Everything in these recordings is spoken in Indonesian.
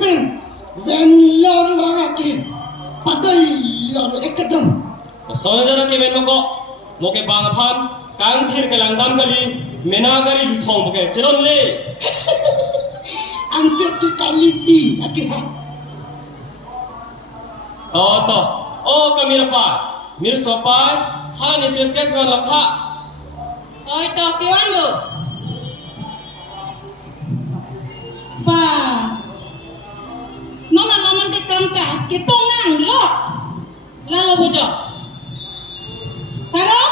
Pin, when lor lagi, padai lor ekadam. Soalnya ke men ko mo ke bangaphan kang thir ke langdam kali menagari luthong ke jeron le Answer tu kaliti akiha. to o kamira pa mir sopai ha ni ses ke swan lakha Oi to kiwan lo. Ba. Nona nona di kanta kita nang lo. Lalu bojo. Karo?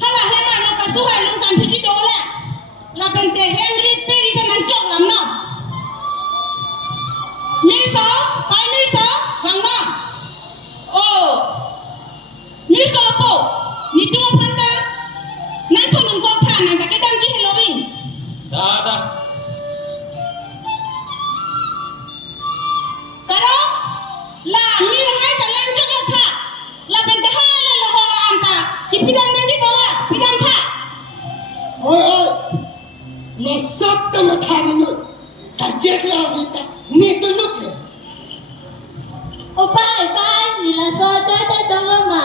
Hala hema no kasuhai lung kan thiji dola. La bente Henry peri ta nang chok lam no. Mirso, pai mirso, wang no. Oh. Mirso po. Ni tu panta. Nang thonun ko than nang ka kedam ji Halloween. da Karo? La mir hai ta lang chok tha. La bente hala lo ho anta. Ki pidam nang ji dola, pidam tha. Oi oi, masak tu mathan nu, kajek lah kita, ni tu look. Opai, nila so chơi tay trong lông mà.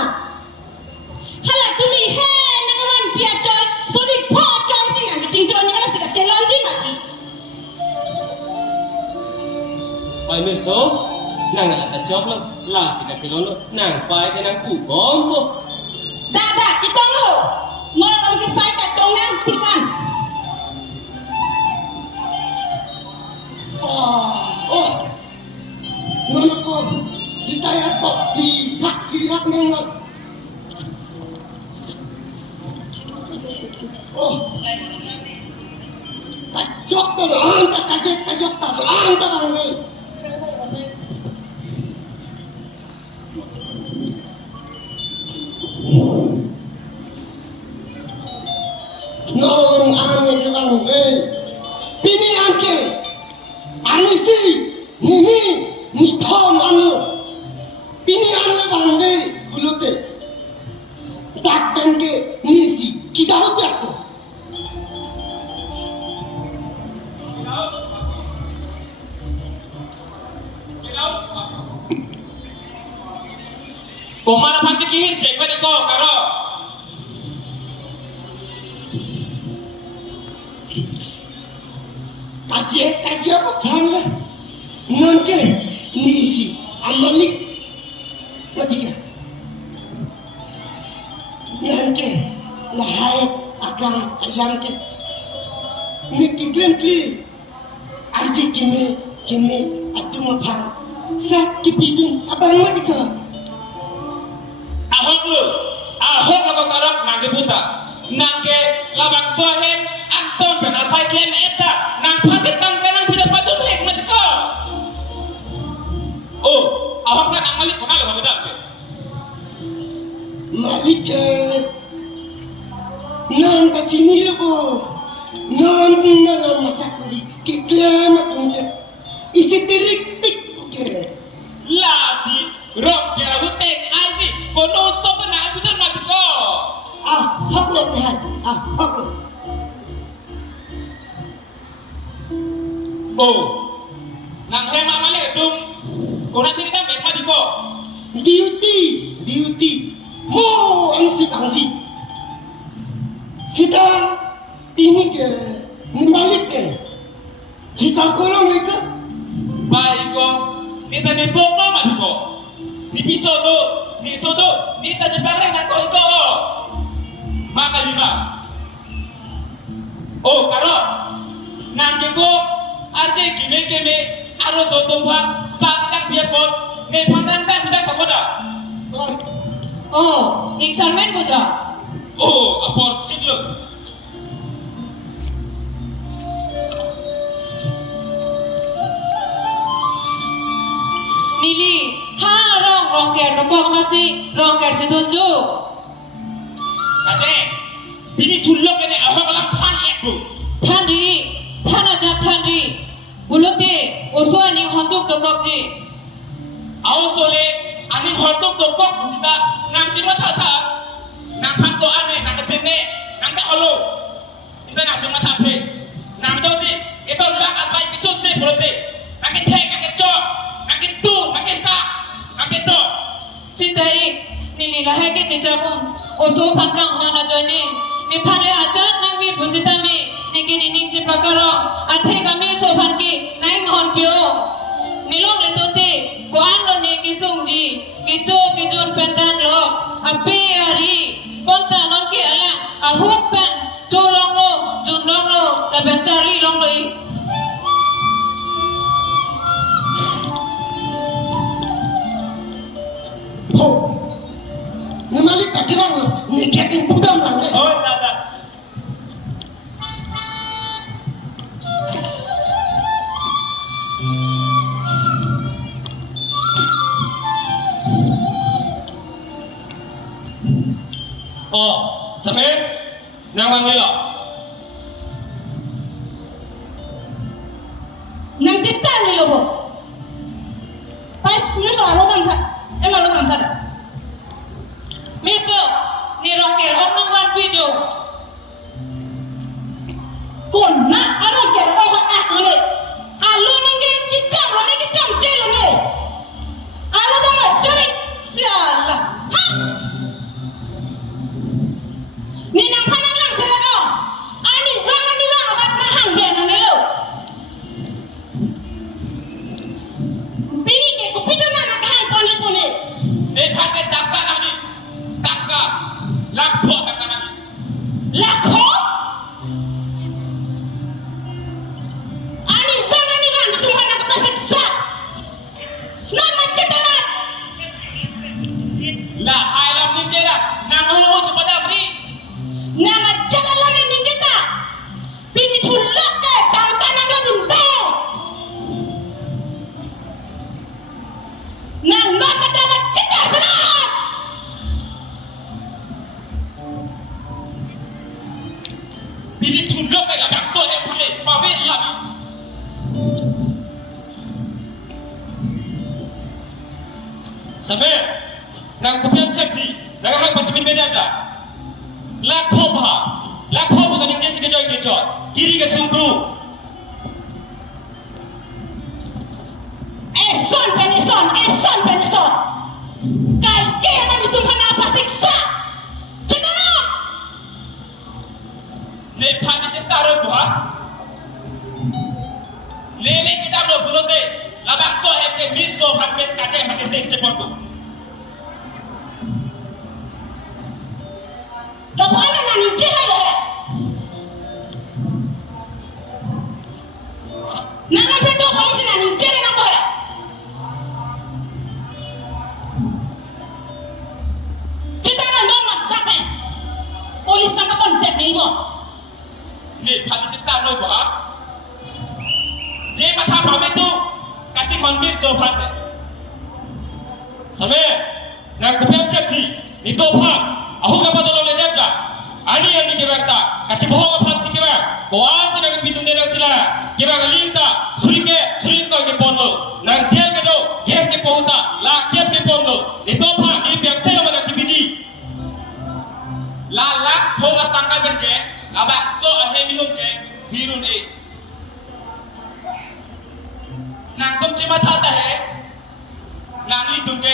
Hala tu ni he nang awan pia choy. Sorry po choy si nang jing choy ni kala sikat celon ji mati. pai mir so nang ta job la si ka chelon nang pai ke nang ku bom po Da kita lo. Ngol ang kisay ka tong nang pikan. Oh, nono ko, jika ya toksi, taksi rak nengot. Oh, kacok tu lang, kajek kajok tu lang tu bang ni. Nong ane di bang ni, pini angke, ane si, ni thong ane, pini ane bang ni, bulute, tak bengke, ni si, kita hotek tu. ko mara phan ke ki jek ba ko karo Kajek ko phan le, non ke, ni si, amalik, mati ke. Nan ke, lahai agam ayam ke, ni kiglen ki, aji kini, atu maphan, sa kipidun abang mati ke. ahok lo karap nang ke buta nang ke labang sohen anton ben asai klem eta nang phat tang ke nang bidat patu hek mat ko oh ahok kan ang malik ko na lo bagdam ke Malik nan ka chini lebo nan na masakuri kiklama tunja isi tirik pik ke lasi rok ke huteng ai si kono sopa na bidat mat ko hak le tehan hak le oh nang hema male tum kona sini tam bet mat ko duty mo angsi kita ini ke ni Malik ke jika korang itu bai ko ni ta ni bok no mat ko ni pisodo ni sodo ni ta jebare na ko maka lima oh karo nang ko arje kime aro sodo wa sa tak biar pot ne pandan ta bidak pakoda Oh, examen bojo. oh apor chitlo Nili, ha rong ker rokok masih rong ker setunju. aje bini thullo kene ahok lam phan ekbu Than ajab than ri. Bulote oswani hontuk tokok ji. ao sole ani hortok tokok busita nang chima tha nang phan ko ane nang chene nang ta olo kita nang chima tha the nang jo si eso la asai kichut che bulote. Angke tek, angke cok, angke tu, angke sak, angke tok. Sintai nili lahage cicakum oso pakang mana joni ni phale ajat nang wir busitami niki nining cipakaro athe kami sopan ki nai ngon pio nilong letote ko anlo ni kisungji kicho kijun pendang lo ape ari konta non ki ala ahuk pen cholong lo junlong lo laben charli long lo i Ho, ni malik tak kira ni keting budam lang deh. Oh, tak. Oh, sampai nang mang lelo. nang cita ni lo bo pas miso alo kan ta emang lo kan ta miso ni roker orang wan pijo kon na aro ker o ha ane alo ni nge kicam lo ni kicam jelo ni alo da ma jari siala ha ni nang panang lang sila do ani wang abat na hang dia na melo Bini ke kupito na nakahan poni-poni. Eh, pakai taka lagi. Taka. Lakho taka lagi. Lakho? Ani vana ni vana Tuhan nak bersiksa. Nan macetalan. Lah, alam ni jera. Namu cepat abri. Nama macetalan ni ninjeta. Bini tulak ke tantanang ladun tau. Nang mata dapat cetar senang. Bini tunduk ke belakang so yang pakai pawit lagi. Sampai nang kepian seksi, nang hang macam ini beda dah. Lakho bukan yang jadi kejoi, kiri ke sungkru. Eson penison. Kai ke man itu mana apa siksa. Cetara. Le pasti cetara buah. Lele kita lo bulote, labang so yang ke mirso pakai kaca yang pakai dek cepot tu. Lalu ana nani cehai le. Nana pedo polisi nani cehai nak boy. Cetara normal kape. Polis nak kontak ni mo. Le pasti cetara lo buah. Je mata pame tu kaca konbir so pakai. Sampai nang kepian seksi, itu pah. Aku dapat tolong lejatlah. Ani yang ni kebakta, kaci bohong apa sih kebak? Koan sih nak pitung dia sila. Kebak linta, sulit kau ke ponlo. Nang dia kado, yes ke pohuta, lakiat ke ponlo. Itu apa? Ni biang saya mana kibiji. Lalak ponga tangga benke, abak so ahemi ke hirun e. Nang kum cima tata he, nang itu ke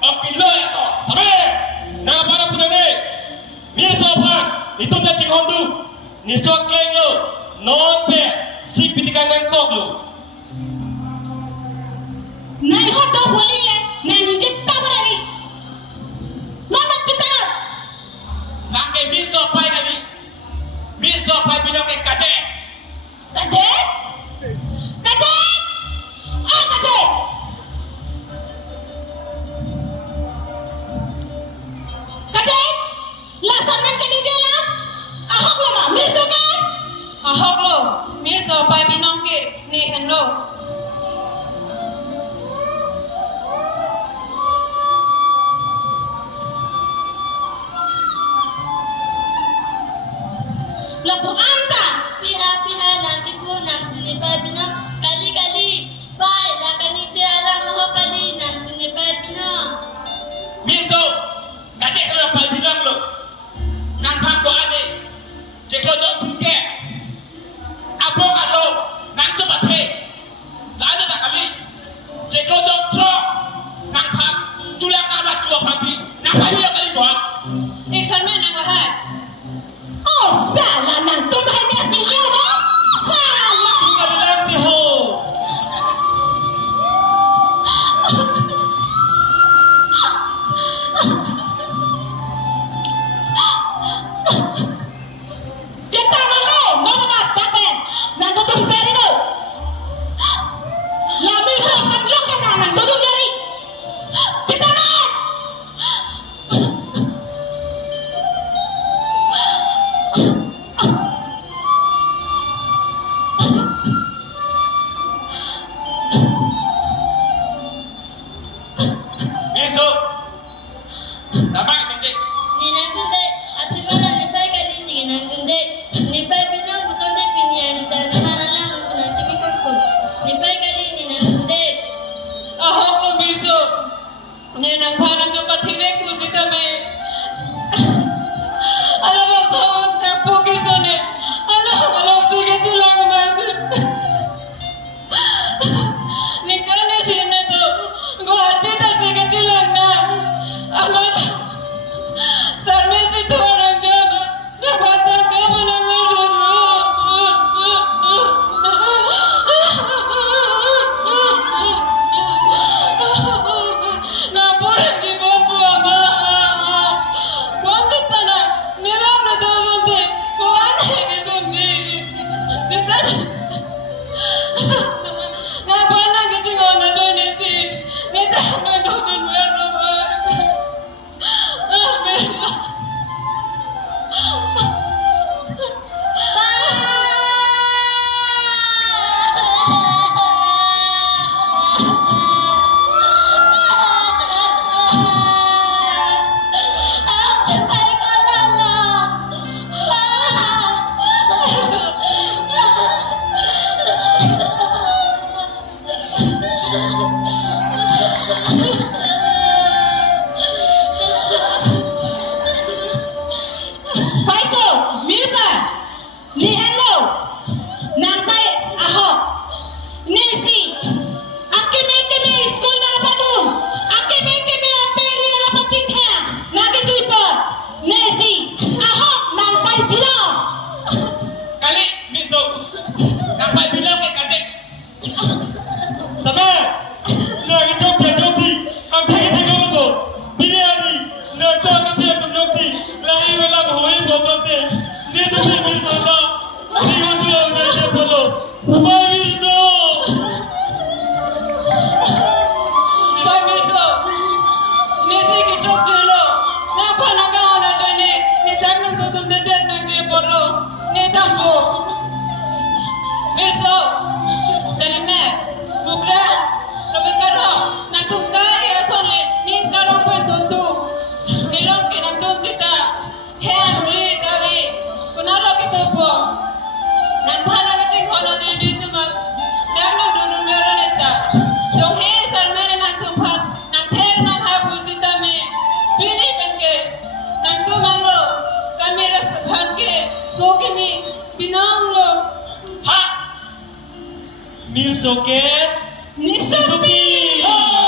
okilo ya so. Sampai. Nang para punya ni, mirso pan, itu dah cing hondu, nisok keng lo, non pe, sik pitikan ngangkok lo. Nai hoto boleh le, nai ninjit tak berani. Nona cetara. Nang ke mirso pai kali, mirso pai pinok ke kace. Kaje? Kaje? Ah kaje. Kaje? Lasan men ke DJ lah. Ahok lama, mirso kan? Ahok lo, mirso pai binong ke ni henlo. Lapu anta. Piha-piha nanti pun nang silipai pinang kali-kali. Pai lah kani jalan ho kali nang silipai pinang. Mirso, kace kalau pai bilang lo, nang pangko ade, ceklo jauh suke, abo kalo, nang coba tre, Ni nang para coba tilek musita me. Alam mo sa napogi sone. Alam sige chilang mat. Ni kane sine to. Guwahati ta sige chilang na. Amat. Sarme si to orang jama. Nabata ka mo na Mir soket, Nisopi!